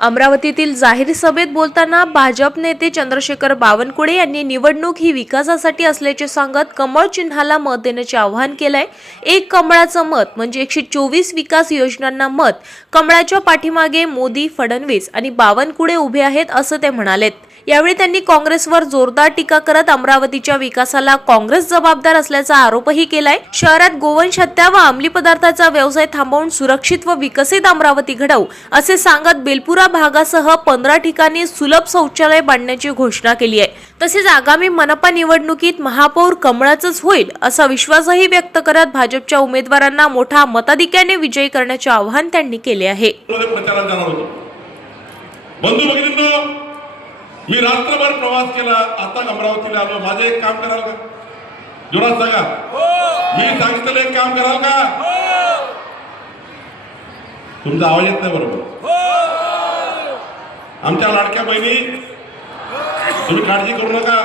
अमरावतीतील जाहीर सभेत बोलताना भाजप नेते चंद्रशेखर बावनकुळे यांनी निवडणूक ही विकासासाठी असल्याचे सांगत कमळ चिन्हाला मत देण्याचे आवाहन केलंय। एक कमळाचं मत म्हणजे 124 विकास योजनांना मत। कमळाच्या पाठीमागे मोदी, फडणवीस आणि बावनकुळे उभे आहेत असं ते म्हणालेत। यावेळी त्यांनी काँग्रेसवर जोरदार टीका करत अमरावतीच्या विकासाला काँग्रेस जबाबदार असल्याचा आरोपही केलाय। शहरात गोवंश हत्या व अंमली पदार्थाचा व्यवसाय थांबवून सुरक्षित व विकसित अमरावती घडवू असे सांगत बेलपुरा भागासह 15 ठिकाणी सुलभ शौचालय बांधण्याची घोषणा केली आहे। तसेच आगामी मनपा निवडणुकीत महापौर कमळाचंच होईल असा विश्वासही व्यक्त करत भाजपच्या उमेदवारांना मोठ्या मताधिक्याने विजयी करण्याचे आवाहन त्यांनी केले आहे। मी रात्रभर प्रवास केला, आता अमरावतीला आलो। माझे एक काम कराल का? जोरात सांगा। मी सांगितलं एक काम कराल का? तुमचा आवाज येत नाही बरोबर। आमच्या लाडक्या बहिणी, तुम्ही काळजी करू नका।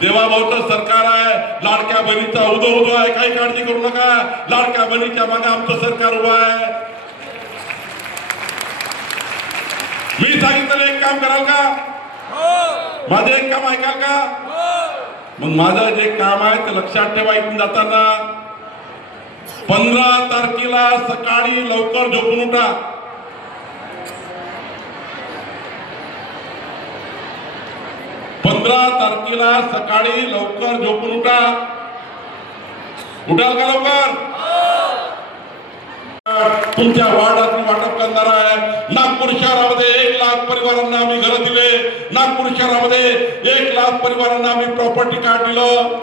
देवाभाऊचं सरकार आहे, लाडक्या बहिणीचा उदो आहे, काही काळजी करू नका। लाडक्या बहिणीच्या मागे आमचं सरकार उभं आहे। मी सांगितलं एक काम कराल का? माझं एक काम ऐकाल का? मग माझं जे काम आहे ते लक्षात ठेवा। इथून जाताना 15 तारखेला सकाळी लवकर झोपून उठा। 15 तारखेला सकाळी लवकर झोपून उठा। उठाल का लवकर? तुमच्या वार्डातून वाटप करणार आहे। नागपूर शहरामध्ये 1 लाख परिवारांना आम्ही घर दिले। नागपूर शहरामध्ये 1 लाख परिवारांना आम्ही प्रॉपर्टी कार्ड दिलं।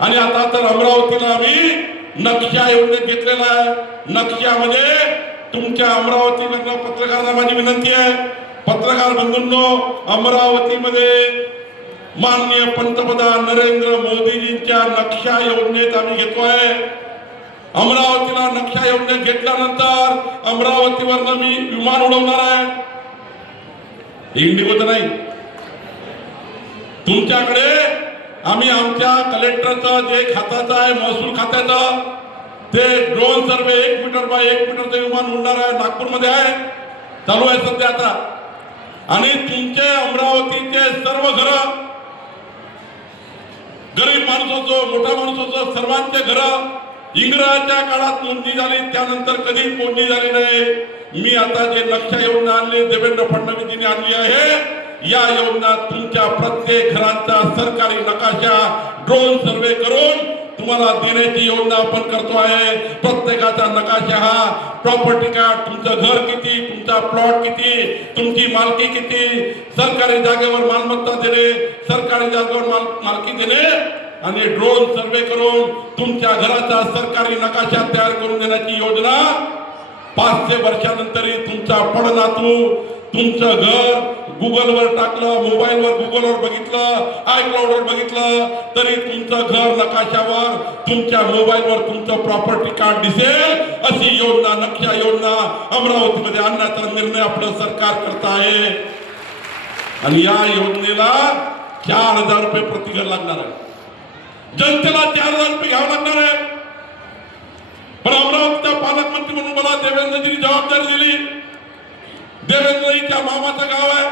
आणि आता तर अमरावतीला आम्ही नक्षा योजनेत घेतलेला आहे। नक्षामध्ये तुमच्या अमरावतीमधल्या पत्रकारांना माझी विनंती आहे, पत्रकार बंधूंनो, अमरावतीमध्ये माननीय पंतप्रधान नरेंद्र मोदीजींच्या नक्षा योजनेत आम्ही घेतोय। अमरावतीला नक्षा योजनेत घेतल्यानंतर अमरावतीवरनं मी विमान उडवणार आहे। इंडिगो तर नाही। तुमच्याकडे आम्ही आमच्या कलेक्टरचं जे खात्याचं आहे, महसूल खात्याचं, ते ड्रोन सर्वे 1 मीटर बाय 1 मीटरचं विमान उडणार आहे। नागपूरमध्ये आहे, चालू आहे सध्या आता। आणि तुमचे अमरावतीचे सर्व घर, गरीब माणूस असो, मोठा माणूस असो, सर्वांचे घर इंग्रजांच्या काळात नोंदणी झाली, त्यानंतर कधीच नोंदणी झाली नाही। मी आता जे नक्षा योजना आणली, देवेंद्र फडणवीसजींनी आणली आहे, या योजना तुमच्या प्रत्येक घराचा सरकारी नकाशा ड्रोन सर्वे करून तुम्हाला देण्याची योजना आपण करतो आहे। प्रत्येकाचा नकाशा हा प्रॉपर्टी कार्ड, तुमचं घर किती, तुमचा प्लॉट किती, तुमची मालकी किती, सरकारी जागेवर मालमत्ता देणे, सरकारी जागेवर मालकी देणे आणि ड्रोन सर्वे करून तुमच्या घराचा सरकारी नकाशा तयार करून देण्याची योजना। 500 वर्षानंतरही तुमचा पडनातू तुमचं घर गुगलवर टाकलं, मोबाईलवर गुगलवर बघितलं, iCloudवर बघितलं तरी तुमचं घर नकाशावर तुमच्या मोबाईलवर तुमचं प्रॉपर्टी कार्ड दिसेल, अशी योजना, नक्षा योजना अमरावतीमध्ये आणण्याचा निर्णय आपलं सरकार करत आहे। आणि या योजनेला 4000 रुपये प्रति घर लागणार आहे। जनतेला 4000 रुपये घ्यावं लागणार आहे। पण अमरावतीचा पालकमंत्री म्हणून मला देवेंद्रजींनी जबाबदारी दिली। देवेंद्रजींच्या मामाचं गाव आहे,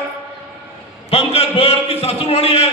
पंकज भोयरची सासूरवाडी आहे।